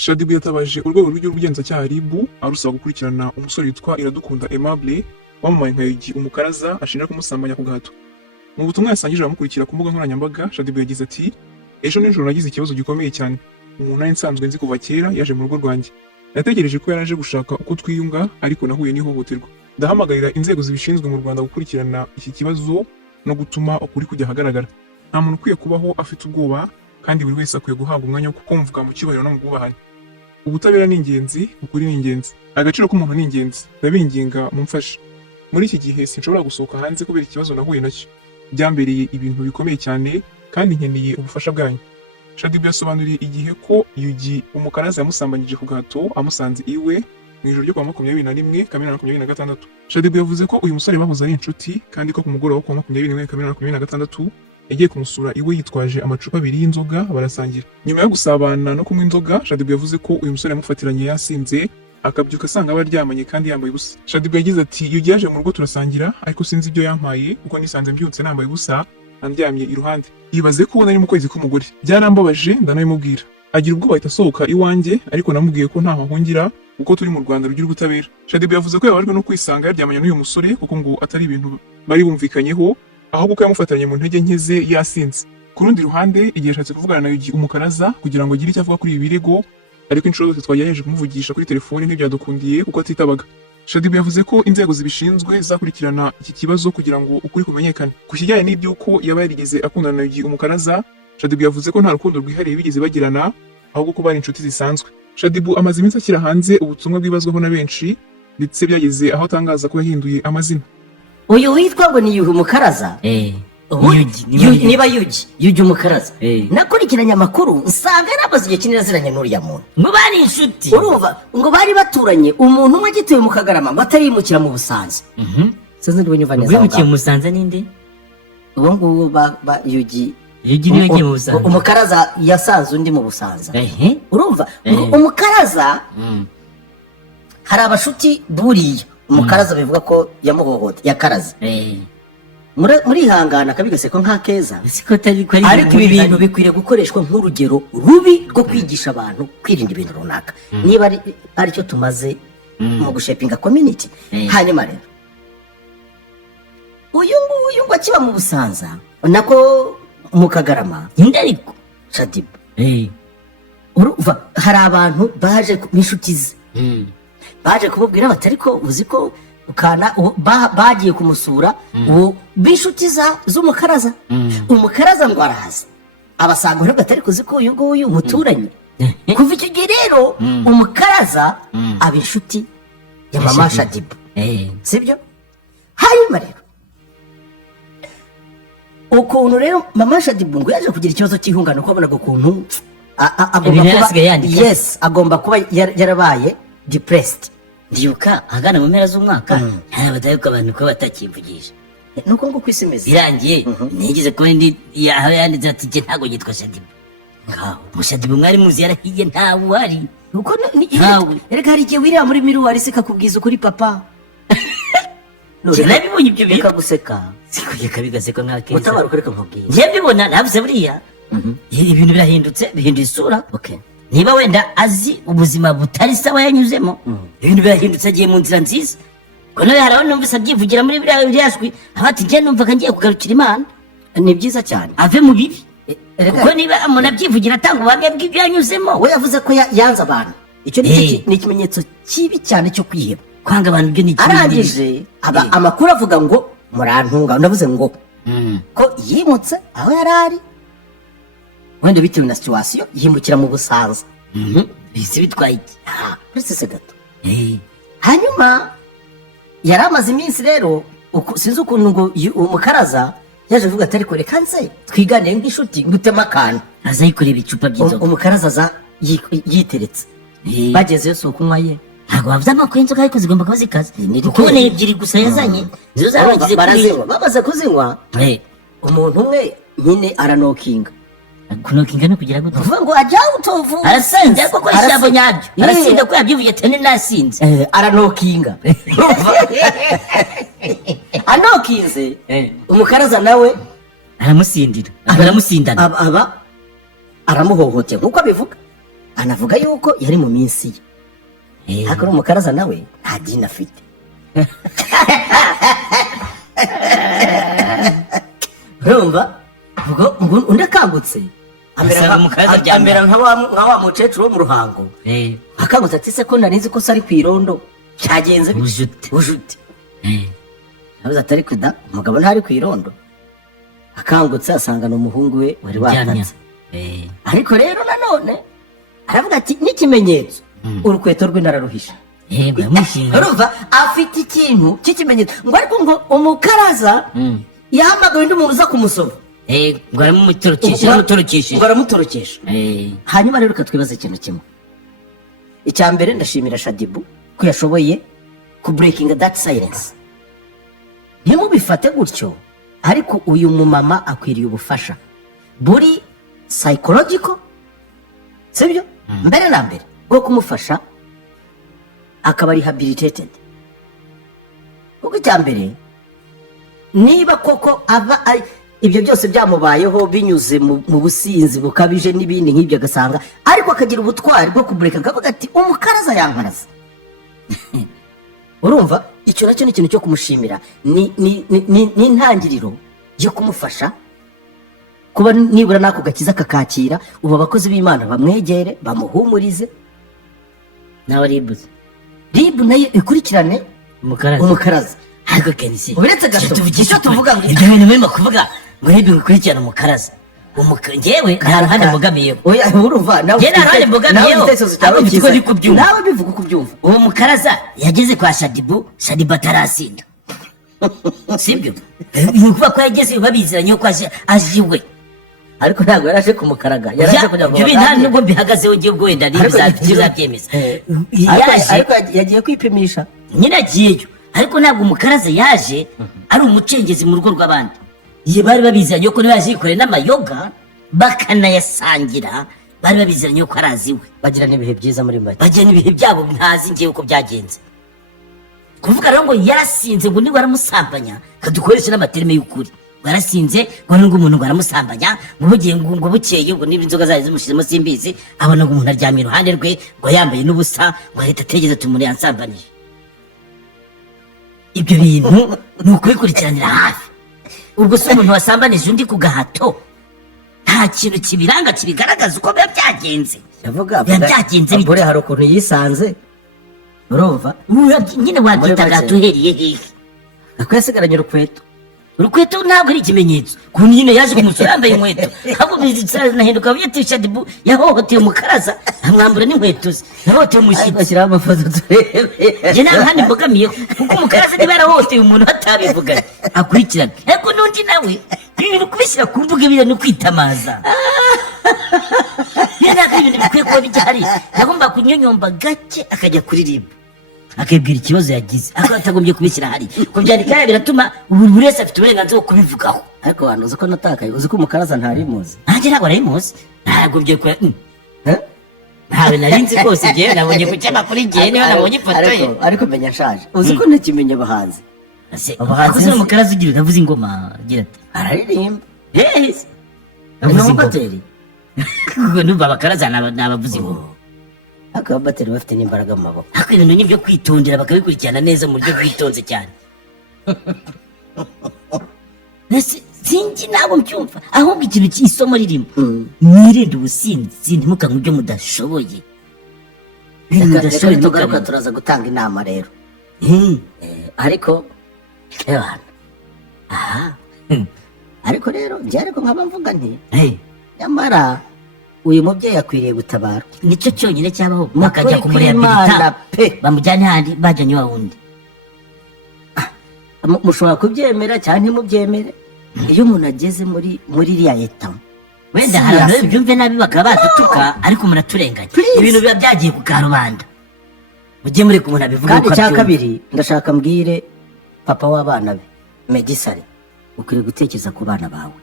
Shaddy yatabaje urwego rw'ubugenzacyaha RIB arusaba gukurikirana umusore witwa Iradukunda Aimable wamamaye nka Yugi umukaraza ashinja kumusambanya ku gahato. Mu butumwa yasangije abamukurikira ku mbuga nkoranyambaga, Shaddy yagize ati: "Ejo nijoro nagize ikibazo gikomeye cyane. Umuntu nari nsanzwe nzi kuva kera yaje mu rugo rwanjye. Nategereje ko yaraje gushaka uko twiyunga, ariko nahuye n'ihohoterwa. Ndahamagarira inzego zibishinzwe mu Rwanda gukurikirana iki kibazo no gutuma ukuri kujya ahagaragara. Nta muntu ukwiye kubaho afite ubwoba, kandi buri wese akwiye guhabwa umwanya wo kumvuga mu cyubahiro no mu bwubahane. Ubutabera ni ingenzi, ukuri ni ingenzi, agaciro k'umuntu ni ingenzi. Ndabinginga mumfashe. Muri iki gihe sinshobora gusohoka hanze kubera ikibazo nahuye nacyo. Byambereye ibintu bikomeye cyane kandi nkeneye ubufasha bwanyu." Shaddy yasobanuriye igihe ko Yugi umukaraza yamusambanyije ku gahato amusanze iwe mu ijoro ryo kwa 21 Kamena 2026. Shaddy yavuze ko uyu musore bahoze ari inshuti, kandi ko ku mugoroba wo kwa 21 Kamena 2026 yagiye kumusura iwe yitwaje amacupa 2 y'inzoga barasangira. Nyuma yo gusabana no kunywa inzoga, Shaddy yavuze ko uyu musore yamufatiranye yasinze, akabyuka asanga baryamanye kandi yambaye ubusa. Shaddy yagize ati: "Yugi yaje mu rugo turasangira, ariko sinzi ibyo yampaye kuko nisanze mbyutse nambaye ubusa, andyamye iruhande. Yibaze ko nari mu kwezi k'umugore. Byarambabaje ndanabimubwira. Agira ubwoba ahita asohoka iwanjye, ariko namubwiye ko ntaho ahungira kuko turi mu Rwanda rugira ubutabera." Shaddy yavuze ko yababajwe no kwisanga yaryamanye n'uyu musore kuko ngo atari ibintu bari bumvikanyeho, ahubwo ko yamufataranye mu ntege nke ze yasinze. Ku rundi ruhande, igihe yashatse kuvugana na Yugi umukaraza kugira ngo agire icyo avuga kuri ibi birego, ariko inshuro zose twagerageje kumuvugisha kuri telefone ntibyadukundiye kuko atitabaga. Shaddy yavuze ko inzego zibishinzwe zakurikirana iki kibazo kugira ngo ukuri kumenyekane. Ku kijyanye n'iby'uko yaba yarigeze akundana na Yugi umukaraza, Shaddy yavuze ko nta rukundo rwihariye bigeze bagirana, ahubwo ko bari inshuti zisanzwe. Shaddy amaze iminsi ashyira hanze ubutumwa bwibazwaho na benshi, ndetse byageze aho atangaza ko yahinduye amazina. Uyu witwa ngo ni Yugi umukaraza? Niba Yugi umukaraza. Nakurikiranye amakuru nsanga yarabaze igihe kinini aziranye n'uriya muntu. Ngo bari inshuti. Urumva ngo bari baturanye, umuntu umwe agituye mu Kagarama ngo atarimukira mu Busanza. Sinzi niba nyumva neza. Wimukiye mu Busanza ninde? Uwo nguwo ba Yugi niwe yagiye mu Busanza. Umukaraza yasanze undi mu Busanza. Urumva umukaraza hari abashuti buriya umukaraza bivuga ko yamuhohote yakaraze. Muri hangana kabigaseko nka keza. Ariko ibi bintu bikwiriye gukoreshwa nk'urugero rubi rwo kwigisha abantu kwirinda ibintu runaka. Niba ari cyo tumaze mu gushapinga community. Hanyuma rero uyu ngo akiba mu Busanza nako mu Kagarama indariko Shaddy. Urumva hari abantu baje n'inshuti ze. Baje kumubwira batari ko uzi ko ukana bagiye kumusura uwo b'inshuti z'umukaraza. Umukaraza ngo araza abasanga rero batari kuzi ko uyu nguyu umuturanyi. Kuva icyo gihe rero umukaraza aba inshuti ya mama Shaddy. Sibyo? Hanyuma rero ukuntu rero mama Shaddy ngo yaje kugira ikibazo cy'ihungano ko abonaga ukuntu agomba kuba yarabaye depressed. Ndibuka agana mu mpera z'umwaka hari abadayuka abantu ko batakivugisha. Nuko ngo kwisemeza birangiye nigeze ko ndi yanditse ati je ntago yitwa Shaddy. Ngaho Shaddy mwari muzi yarahiye ntawe wari. Nuko erega hari igihe wirira muri miruwari sikakubwiza ukuri papa. Nabibonye ibyo bintu bikaguseka. Sikuye kabigaseko nka keza. Utabaruka reka nkubwiye. Ngiye mbibona navuze buriya. Ibintu birahindutse bihinduye isura. Niba wenda azi ubuzima butari sawa yanyuzemo, ibintu birahindutse agiye mu nzira nziza. Ko nawe haraho numvise abyivugira muri byashwi, abati ngiye numvaga ngiye kugarukira Imana. Ni byiza cyane. Ave mu bibi. Ko niba umuntu abyivugira atanga ubuhamya bw'ibyo yanyuzemo. We yavuze ko yanze abantu. Icyo ni ikimenyetso kibi cyane cyo kwiheba. Kwanga abantu byo ni ikibi. Arangije amakuru avuga ngo murantunga, ndavuze ngo ko yimutse aho yarari. Wenda bitewe na situation yimukira mu Busanza. Bisi bitwaye iki? Uretse gato. Hanyuma yaramaze iminsi rero sinzi ukuntu ngo umukaraza yaje avuga atari kore kanze twiganire nk'inshuti ngutema akantu. Aza yikorera icupa by'inzoga. Umukaraza aza yiteretse. Bagezeyo so kunywa ye. Ntabwo bavuze amakuru y'inzoga ariko zigomba kuba zikaze. Kuko ni ebyiri gusa yazanye. Zizo zabagize barazinywa. Bamaze kuzinywa. Umuntu umwe nyine aranokinga. Kunokinga no kugira gute? Vuga ngo ajya utovu. Arasinze kuko ishyabo nyabyo. Arasinda ko yabyivuye cyane nasinze. Aranokinga. Anokinze. Umukaraza nawe aramusindira. Aramusindana. Aba aramuhohotera nkuko abivuga. anavuga yuko yari mu minsi ye ariko umukaraza nawe nta dini afite urumva ubwo undi akangutse amera nka wa mukecuru wo mu ruhango akangutse ati se ko nari nzi ko se ari ku irondo cyagenze bujute nabuze atari kuda umugabo ntari ku irondo akangutse asanga n'umuhungu we wari watatse ariko rero nanone aravuga ati n'ikimenyetso urukweto rwe nararuhisha urumva afite ikintu cy'ikimenyetso ngo ariko ngo umukaraza yahamagaye undi muntu uza kumusoma ngo aramutorokesha hanyuma rero twibaza ikintu kimwe icya mbere ndashimira Shadibu ko yashoboye ku breaking that silence ntimubifate gutyo ariko uyu mumama akwiriye ubufasha buri psychological sibyo mbere na mbere bwo kumufasha akaba rehabilitated kuko icya mbere niba koko aba ibyo byose byamubayeho binyuze mu businzi bukabije n'ibindi nk'ibyo agasanga ariko akagira ubutwari bwo kubureka akavuga ati umukaraza yankaraza urumva icyo nacyo ni ikintu cyo kumushimira ni intangiriro yo kumufasha kuba nibura n'ako gakiza kakakira ubu abakozi b'Imana bamwegere bamuhumurize nawe ribu nayo ikurikirane umukaraza ariko kenisi uretse gato icyo tuvuga ngo ibyo bintu murimo kuvuga ngo ribu ikurikirane umukaraza njyewe nta ruhande mbogamiyeho urumva nawe bivuga uko ubyumva uwo mukaraza yageze kwa Shadibu atarasinda sibyo ni ukuvuga ko yageze babiziranye ko aje iwe ariko ntabwo yaraje kumukaraga yaraje kugira ngo nta nubwo mbihagazeho ngiye ubwo wenda ntibizabyemeza ariko yagiye kwipimisha nyine agiyeyo ariko ntabwo umukaraza yaje ari umucengezi mu rugo rw'abandi iyo bari babiziranye ko niba yaje yikoreye n'amayoga bakanayasangira bari babiziranye ko arazi we bagira n'ibihe byiza muri make bagira n'ibihe byabo ntazi ngewe uko byagenze kuvuga rero ngo yarasinze ngo niba aramusambanya kadukoreshe n'amaterime y'ukuri barasinze ngo nubwo umuntu ngo aramusambanya ngo bugiye ngo bukeye ngo niba inzoga zayo zimushizemo simbizi abona ngo umuntu aryamye iruhande rwe ngo yambaye n'ubusa ngo ahita ategeze ati umuntu yansambanije ibyo bintu ni ukubikurikiranira hafi ubwo se umuntu wasambanije undi ku gahato nta kintu kibiranga kibigaragaza uko biba byagenze yavuga byagenze bure hari ukuntu yisanze urumva nyine wabyita gato uhereye hehe ako yasigaranye urukweto ntabwo ari ikimenyetso ku nyine yaje kumusura yambaye inkweto ahubwo nahinduka yitwa Shadibu yahohoteye umukaraza amwambura n'inkweto ze yahohoteye umushyitsi bashyiraho amafoto turebe njye nta ruhande mbogamiyeho kuko umukaraza niba yarahohoteye umuntu atabivuganye akurikirana ariko n'undi nawe ibintu kubishyira ku mbuga biriya ni ukwitamaza niyo ntabwo ibintu bikwiye kuba bijya hari yagomba kunyonyomba gake akajya kuri ribu akabwira ikibazo yagize ariko atagombye kubishyira hari kubyandika biratuma buri wese afite uburenganzira bwo kubivugaho ariko abantu uzi ko natakaye uzi ko umukaraza ntarimuzi nanjye ntabwo narimuzi ntagombye kuba ntawe narinzi rwose igihe nabonye ku kinyamakuru igihe niyo nabonye ifoto ye ariko menya nshaje uzi ko ntakimenya abahanzi abahanzi ni umukaraza ugira utavuze ingoma agira ati araririmba yesi avuze ingoma kuko numva abakaraza ni abavuza ingoma ariko ababateri bafite n'imbaraga mu maboko ariko ibintu ni ibyo kwitondera bakabikurikirana neza mu buryo bwitonze cyane sinzi ntabwo mbyumva ahubwo ikintu cy'isomo ririmo mwirinde ubusinzi ntimukanywe ibyo mudashoboye reka tugaruka turaza gutanga inama rero ariko ariko rero njye ariko nkaba mvuga nti nyamara uyu mubyeyi akwiriye gutabara nicyo cyonyine cyabaho bakajya kumurehabilita bamujyane handi bajyanye wa wundi mushobora kubyemera cyangwa ntimubyemere iyo umuntu ageze muri iriya leta wenda hari abantu byumve nabi bakaba badutuka ariko muraturenganya ibintu biba byagiye ku karubanda mujye mureka umuntu abivuga kandi cya kabiri ndashaka mbwire papa w'abana be Medisare ukwiriye gutekereza ku bana bawe